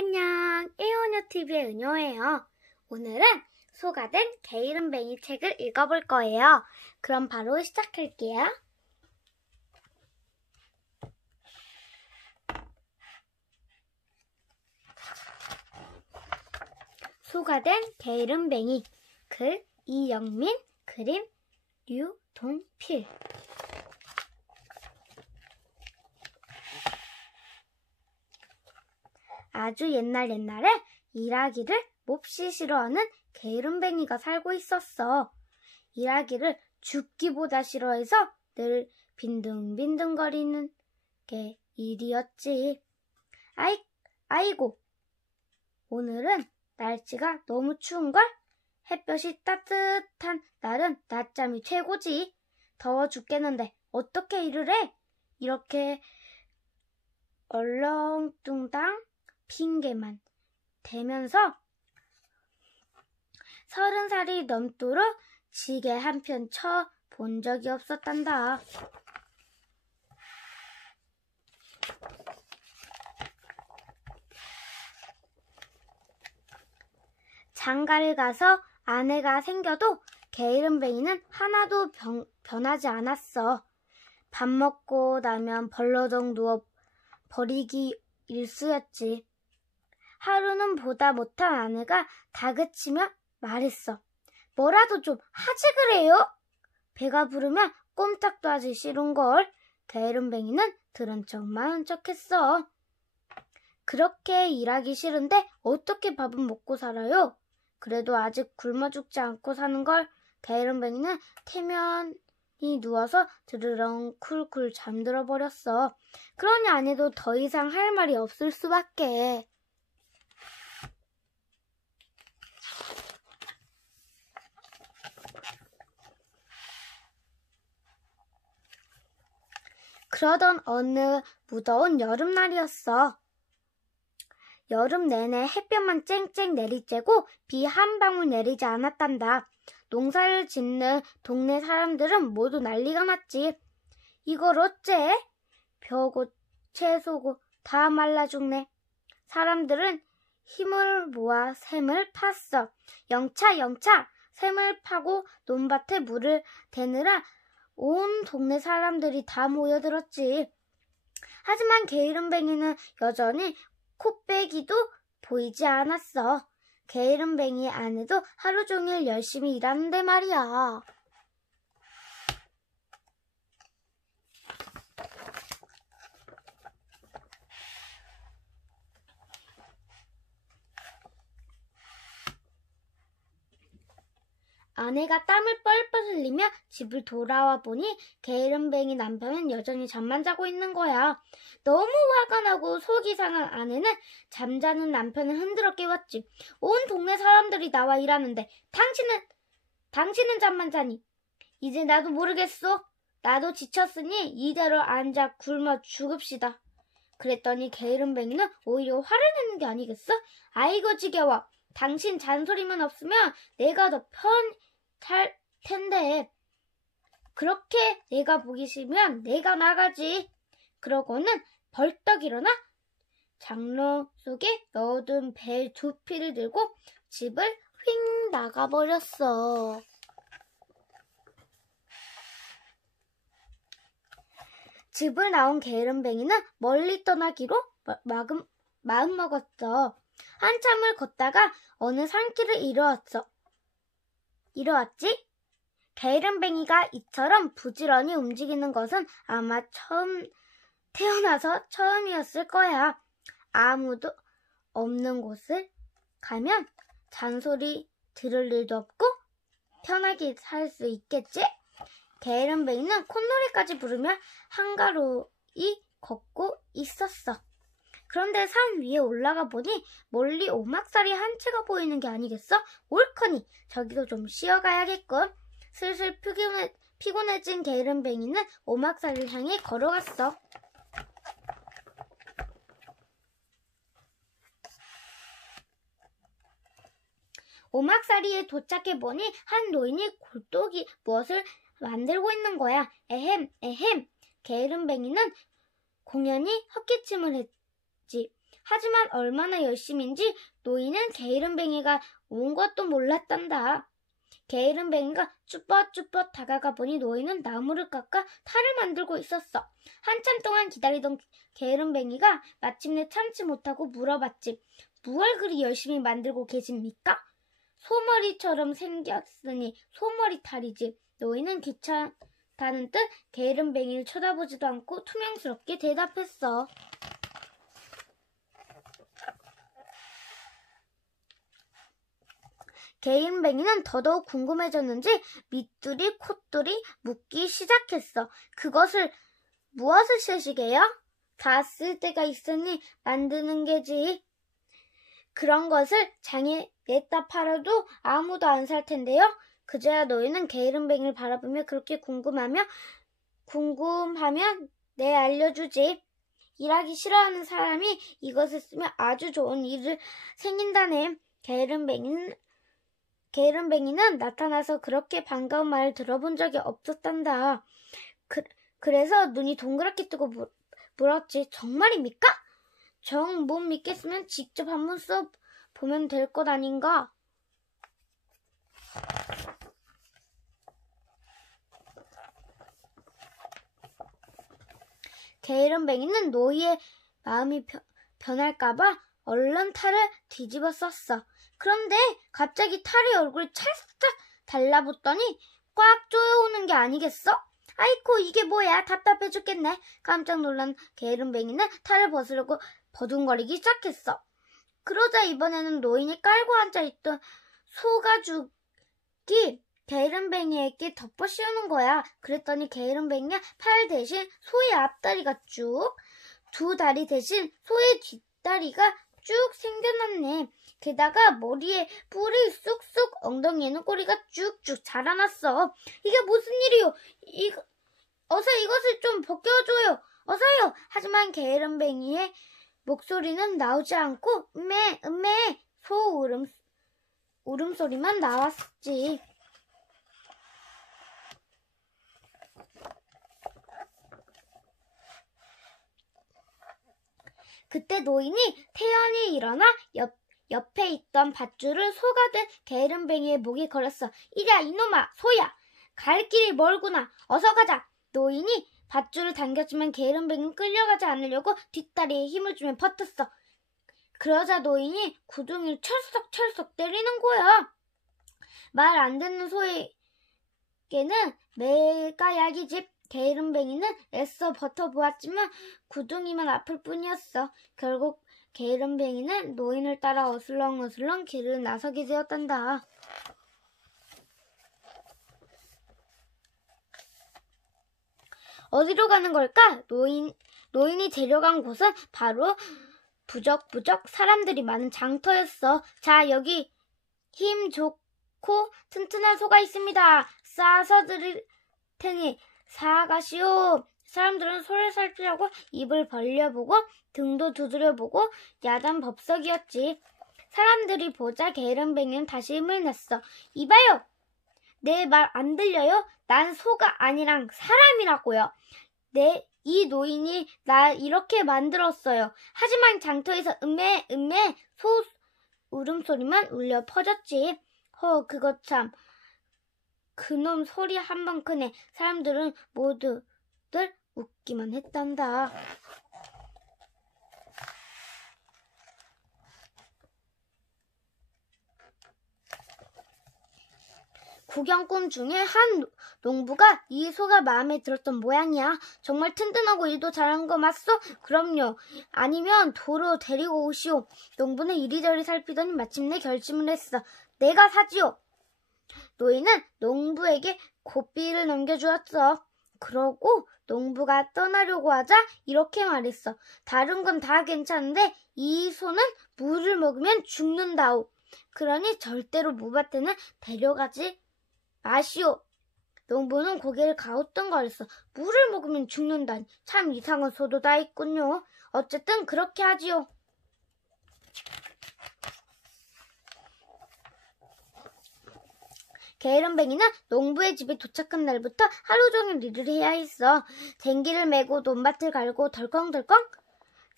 안녕, 일요녀TV의 은효예요. 오늘은 소가 된 게으름뱅이 책을 읽어볼 거예요. 그럼 바로 시작할게요. 소가 된 게으름뱅이. 글 이영민, 그림 류동필. 아주 옛날에 일하기를 몹시 싫어하는 게으름뱅이가 살고 있었어. 일하기를 죽기보다 싫어해서 늘 빈둥빈둥거리는 게 일이었지. 아이고, 오늘은 날씨가 너무 추운걸? 햇볕이 따뜻한 날은 낮잠이 최고지. 더워 죽겠는데 어떻게 일을 해? 이렇게 얼렁뚱땅 핑계만 대면서 30살이 넘도록 지게 한 편 쳐 본 적이 없었단다. 장가를 가서 아내가 생겨도 게으름뱅이는 하나도 변하지 않았어. 밥 먹고 나면 벌러덩 누워 버리기 일쑤였지. 하루는 보다 못한 아내가 다그치며 말했어. 뭐라도 좀 하지 그래요? 배가 부르면 꼼짝도 하기 싫은걸. 게으름뱅이는 들은 척 마은 척했어. 그렇게 일하기 싫은데 어떻게 밥은 먹고 살아요? 그래도 아직 굶어 죽지 않고 사는걸. 게으름뱅이는 태면이 누워서 드르렁 쿨쿨 잠들어 버렸어. 그러니 아내도 더 이상 할 말이 없을 수밖에. 그러던 어느 무더운 여름날이었어. 여름 내내 햇볕만 쨍쨍 내리쬐고 비 한 방울 내리지 않았단다. 농사를 짓는 동네 사람들은 모두 난리가 났지. 이걸 어째? 벼고 채소고 다 말라 죽네. 사람들은 힘을 모아 샘을 팠어. 영차 샘을 파고 논밭에 물을 대느라 온 동네 사람들이 다 모여들었지. 하지만 게으름뱅이는 여전히 코빼기도 보이지 않았어. 게으름뱅이 아내도 하루 종일 열심히 일하는데 말이야. 아내가 땀을 뻘뻘 흘리며 집을 돌아와 보니 게으름뱅이 남편은 여전히 잠만 자고 있는 거야. 너무 화가 나고 속이 상한 아내는 잠자는 남편을 흔들어 깨웠지. 온 동네 사람들이 나와 일하는데 당신은 잠만 자니? 이제 나도 모르겠어. 나도 지쳤으니 이대로 앉아 굶어 죽읍시다. 그랬더니 게으름뱅이는 오히려 화를 내는 게 아니겠어? 아이고 지겨워. 당신 잔소리만 없으면 내가 더 편할 텐데. 그렇게 내가 보기 싫으면 내가 나가지. 그러고는 벌떡 일어나 장롱 속에 넣어둔 배 2피를 들고 집을 휙 나가버렸어. 집을 나온 게으름뱅이는 멀리 떠나기로 마음먹었어. 한참을 걷다가 어느 산길을 이루었지? 게으름뱅이가 이처럼 부지런히 움직이는 것은 아마 태어나서 처음이었을 거야. 아무도 없는 곳을 가면 잔소리 들을 일도 없고 편하게 살 수 있겠지? 게으름뱅이는 콧노래까지 부르며 한가로이 걷고 있었어. 그런데 산 위에 올라가 보니 멀리 오막살이 한 채가 보이는 게 아니겠어? 옳거니 저기도 좀 쉬어가야겠군. 슬슬 피곤해진 게으름뱅이는 오막살을 향해 걸어갔어. 오막살이에 도착해 보니 한 노인이 굴뚝이 무엇을 만들고 있는 거야. 에헴. 게으름뱅이는 공연히 헛기침을 했지. 하지만 얼마나 열심인지 노인은 게으름뱅이가 온 것도 몰랐단다. 게으름뱅이가 쭈뼛쭈뼛 다가가 보니 노인은 나무를 깎아 탈을 만들고 있었어. 한참 동안 기다리던 게으름뱅이가 마침내 참지 못하고 물어봤지. 무얼 그리 열심히 만들고 계십니까? 소머리처럼 생겼으니 소머리 탈이지. 노인은 귀찮다는 듯 게으름뱅이를 쳐다보지도 않고 투명스럽게 대답했어. 게으름뱅이는 더더욱 궁금해졌는지 밑줄이 콧줄이 묻기 시작했어. 그것을 무엇을 쓰시게요? 다 쓸 때가 있으니 만드는 게지. 그런 것을 장에 냈다 팔아도 아무도 안 살 텐데요. 그제야 노인은 게으름뱅이를 바라보며 그렇게 궁금하면 내 알려주지. 일하기 싫어하는 사람이 이것을 쓰면 아주 좋은 일을 생긴다네. 게으름뱅이는 나타나서 그렇게 반가운 말을 들어본 적이 없었단다. 그래서 눈이 동그랗게 뜨고 물었지. 정말입니까? 정 못 믿겠으면 직접 한번 써보면 될 것 아닌가? 게으름뱅이는 노이의 마음이 변할까봐 얼른 탈을 뒤집어 썼어. 그런데 갑자기 탈의 얼굴이 찰싹 달라붙더니 꽉 조여오는 게 아니겠어? 아이코, 이게 뭐야? 답답해 죽겠네. 깜짝 놀란 게으름뱅이는 탈을 벗으려고 버둥거리기 시작했어. 그러자 이번에는 노인이 깔고 앉아있던 소가죽이 게으름뱅이에게 덮어 씌우는 거야. 그랬더니 게으름뱅이가 팔 대신 소의 앞다리가 쭉, 두 다리 대신 소의 뒷다리가 쭉 생겨났네. 게다가 머리에 뿔이 쑥쑥, 엉덩이에는 꼬리가 쭉쭉 자라났어. 이게 무슨 일이요? 어서 이것을 좀 벗겨줘요. 어서요. 하지만 게으름뱅이의 목소리는 나오지 않고 음메 소 울음소리만 나왔지. 그때 노인이 태연히 일어나 옆에 있던 밧줄을 소가 된 게으름뱅이의 목에 걸었어. 이리야 이놈아, 소야. 갈 길이 멀구나. 어서 가자. 노인이 밧줄을 당겼지만 게으름뱅이는 끌려가지 않으려고 뒷다리에 힘을 주며 버텼어. 그러자 노인이 구덩이를 철썩철썩 때리는 거야. 말 안 듣는 소에게는 매가 약이지. 게으름뱅이는 애써 버텨보았지만 구덩이만 아플 뿐이었어. 결국 게으름뱅이는 노인을 따라 어슬렁어슬렁 길을 나서게 되었단다. 어디로 가는 걸까? 노인이 데려간 곳은 바로 부적부적 사람들이 많은 장터였어. 자, 여기 힘 좋고 튼튼한 소가 있습니다. 싸서 드릴 테니 사가시오. 사람들은 소를 살피려고 입을 벌려보고 등도 두드려보고 야단법석이었지. 사람들이 보자 게으름뱅이는 다시 힘을 냈어. 이봐요. 내 말 안 들려요? 난 소가 아니랑 사람이라고요. 이 노인이 나 이렇게 만들었어요. 하지만 장터에서 음메 소 울음소리만 울려 퍼졌지. 그거 참. 그놈 소리 한번 크네. 사람들은 모두들 웃기만 했단다. 구경꾼 중에 한 농부가 이 소가 마음에 들었던 모양이야. 정말 튼튼하고 일도 잘하는 거 맞소? 그럼요. 아니면 도로 데리고 오시오. 농부는 이리저리 살피더니 마침내 결심을 했어. 내가 사지요. 노인은 농부에게 고삐를 넘겨주었어. 그러고 농부가 떠나려고 하자 이렇게 말했어. 다른 건 다 괜찮은데 이 소는 물을 먹으면 죽는다오. 그러니 절대로 무밭에는 데려가지 마시오. 농부는 고개를 가우뚱거렸어. 물을 먹으면 죽는다니. 참 이상한 소도 다 있군요. 어쨌든 그렇게 하지요. 게으름뱅이는 농부의 집에 도착한 날부터 하루 종일 일을 해야 했어. 쟁기를 메고 논밭을 갈고 덜컹덜컹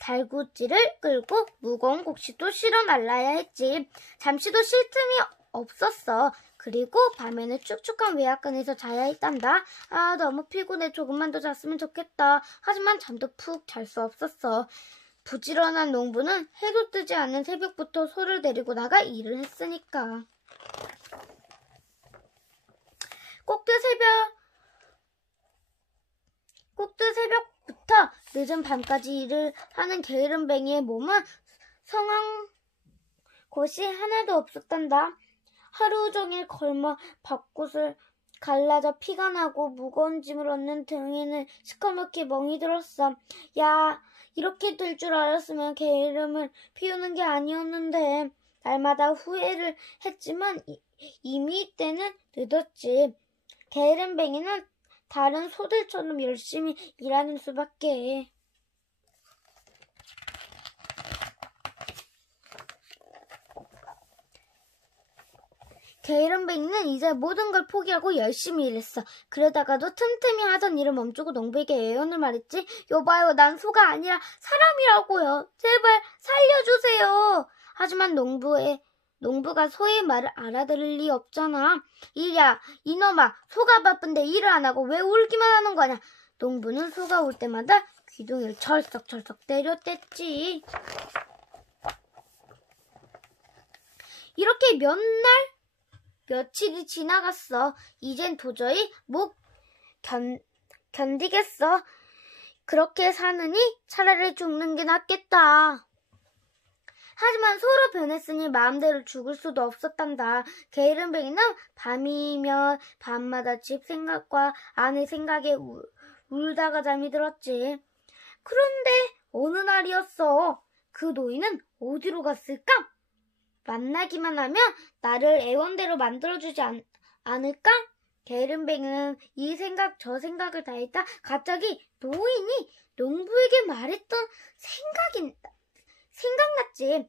달구지를 끌고 무거운 곡식도 실어 날라야 했지. 잠시도 쉴 틈이 없었어. 그리고 밤에는 축축한 외양간에서 자야 했단다. 아, 너무 피곤해. 조금만 더 잤으면 좋겠다. 하지만 잠도 푹 잘 수 없었어. 부지런한 농부는 해도 뜨지 않는 새벽부터 소를 데리고 나가 일을 했으니까. 꼭두 새벽부터 늦은 밤까지 일을 하는 게으름뱅이의 몸은 성한 곳이 하나도 없었단다. 하루 종일 걸머 밭꽃을 갈라져 피가 나고 무거운 짐을 얻는 등에는 시커멓게 멍이 들었어. 야, 이렇게 될 줄 알았으면 게으름을 피우는 게 아니었는데. 날마다 후회를 했지만 이미 때는 늦었지. 게으름뱅이는 다른 소들처럼 열심히 일하는 수밖에. 게으름뱅이는 이제 모든 걸 포기하고 열심히 일했어. 그러다가도 틈틈이 하던 일을 멈추고 농부에게 애원을 말했지. 여봐요, 난 소가 아니라 사람이라고요. 제발 살려주세요. 하지만 농부가 소의 말을 알아들을 리 없잖아. 이야, 이놈아, 소가 바쁜데 일을 안 하고 왜 울기만 하는 거냐. 농부는 소가 올 때마다 귀둥이를 철썩철썩 때렸댔지. 이렇게 며칠이 지나갔어. 이젠 도저히 못 견디겠어. 그렇게 사느니 차라리 죽는 게 낫겠다. 하지만 소로 변했으니 마음대로 죽을 수도 없었단다. 게으름뱅이는 밤이면 밤마다 집 생각과 아내 생각에 울다가 잠이 들었지. 그런데 어느 날이었어. 그 노인은 어디로 갔을까? 만나기만 하면 나를 애원대로 만들어주지 않을까? 게으름뱅이는 이 생각 저 생각을 다 했다. 갑자기 노인이 농부에게 말했던 생각났지.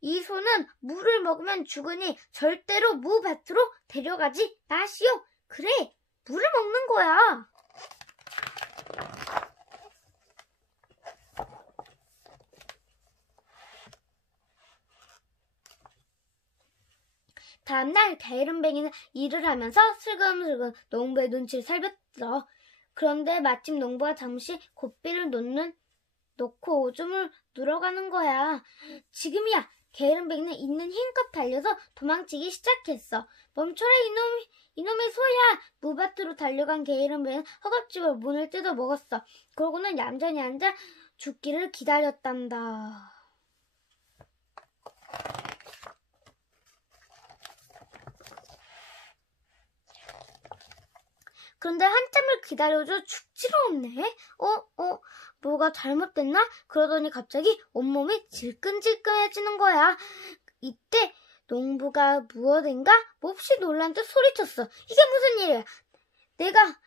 이 소는 물을 먹으면 죽으니 절대로 무밭으로 데려가지 마시오. 그래, 물을 먹는 거야. 다음날 게으름뱅이는 일을 하면서 슬금슬금 농부의 눈치를 살폈어. 그런데 마침 농부가 잠시 고삐를 놓고 오줌을 누러가는 거야. 지금이야. 게으름뱅이는 있는 힘껏 달려서 도망치기 시작했어. 멈춰라, 이놈의 소야. 무밭으로 달려간 게으름뱅이는 허겁지겁 문을 뜯어 먹었어. 그러고는 얌전히 앉아 죽기를 기다렸단다. 그런데 한참을 기다려줘 죽지가 않네. 뭐가 잘못됐나? 그러더니 갑자기 온몸이 질끈질끈해지는 거야. 이때 농부가 무엇인가 몹시 놀란 듯 소리쳤어. 이게 무슨 일이야? 내가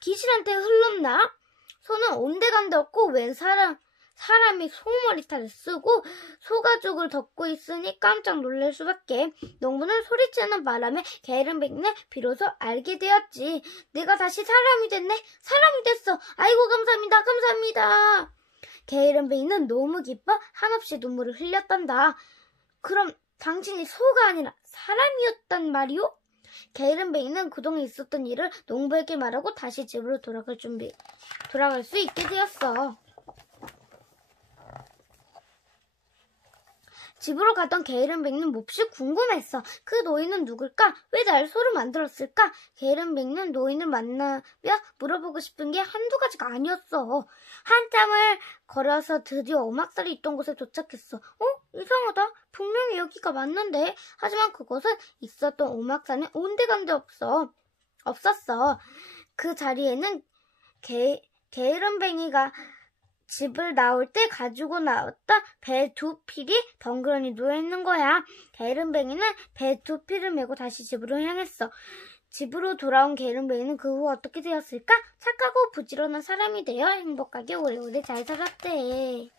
귀신한테 흘렀나? 소는 온데간데 없고 웬 사람이 소머리탈을 쓰고 소가죽을 덮고 있으니 깜짝 놀랄 수밖에. 농부는 소리치는 바람에 게으름뱅이는 비로소 알게 되었지. 내가 다시 사람이 됐네. 사람이 됐어. 아이고, 감사합니다. 게으름뱅이는 너무 기뻐 한없이 눈물을 흘렸단다. 그럼 당신이 소가 아니라 사람이었단 말이오? 게으름뱅이는 그동안 있었던 일을 농부에게 말하고 다시 집으로 돌아갈 수 있게 되었어. 집으로 가던 게으름뱅이는 몹시 궁금했어. 그 노인은 누굴까? 왜 날 소로 만들었을까? 게으름뱅이는 노인을 만나며 물어보고 싶은 게 한두 가지가 아니었어. 한참을 걸어서 드디어 오막살이 있던 곳에 도착했어. 이상하다. 분명히 여기가 맞는데. 하지만 그곳은 있었던 오막산에 온데간데 없었어. 그 자리에는 게으름뱅이가 집을 나올 때 가지고 나왔던 배 두 필이 덩그러니 누워있는 거야. 게으름뱅이는 배 두 필을 메고 다시 집으로 향했어. 집으로 돌아온 게으름뱅이는 그 후 어떻게 되었을까? 착하고 부지런한 사람이 되어 행복하게 오래오래 잘 살았대.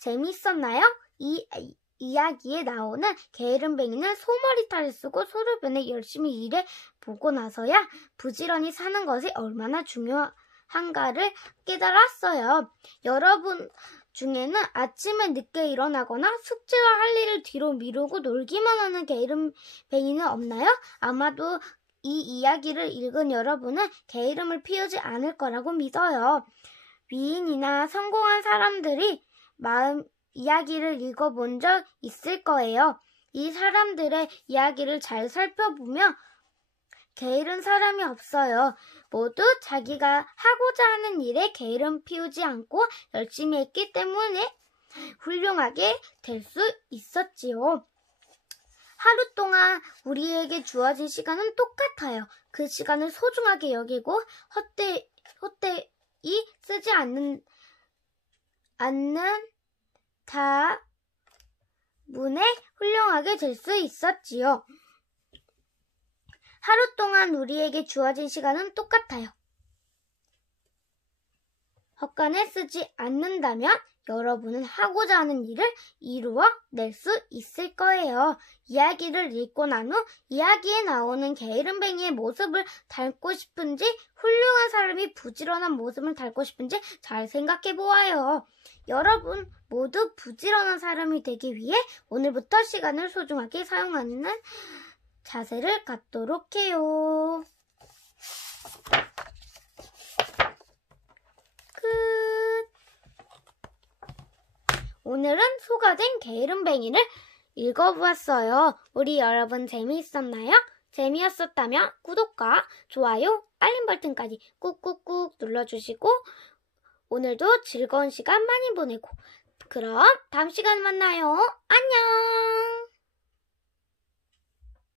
재미있었나요? 이 이야기에 나오는 게으름뱅이는 소머리탈을 쓰고 소를 변해 열심히 일해 보고 나서야 부지런히 사는 것이 얼마나 중요한가를 깨달았어요. 여러분 중에는 아침에 늦게 일어나거나 숙제와 할 일을 뒤로 미루고 놀기만 하는 게으름뱅이는 없나요? 아마도 이 이야기를 읽은 여러분은 게으름을 피우지 않을 거라고 믿어요. 위인이나 성공한 사람들이 이야기를 읽어본 적 있을 거예요. 이 사람들의 이야기를 잘 살펴보면 게으른 사람이 없어요. 모두 자기가 하고자 하는 일에 게으름 피우지 않고 열심히 했기 때문에 훌륭하게 될 수 있었지요. 하루 동안 우리에게 주어진 시간은 똑같아요. 그 시간을 소중하게 여기고 헛되이 쓰지 않는 다문에 훌륭하게 될 수 있었지요. 하루 동안 우리에게 주어진 시간은 똑같아요. 헛간에 쓰지 않는다면 여러분은 하고자 하는 일을 이루어낼 수 있을 거예요. 이야기를 읽고 난 후 이야기에 나오는 게으름뱅이의 모습을 닮고 싶은지 훌륭한 사람이 부지런한 모습을 닮고 싶은지 잘 생각해 보아요. 여러분 모두 부지런한 사람이 되기 위해 오늘부터 시간을 소중하게 사용하는 자세를 갖도록 해요. 끝. 오늘은 소가 된 게으름뱅이를 읽어보았어요. 우리 여러분 재미있었나요? 재미있었다면 구독과 좋아요, 알림 버튼까지 꾹꾹꾹 눌러주시고 오늘도 즐거운 시간 많이 보내고 그럼 다음 시간에 만나요. 안녕.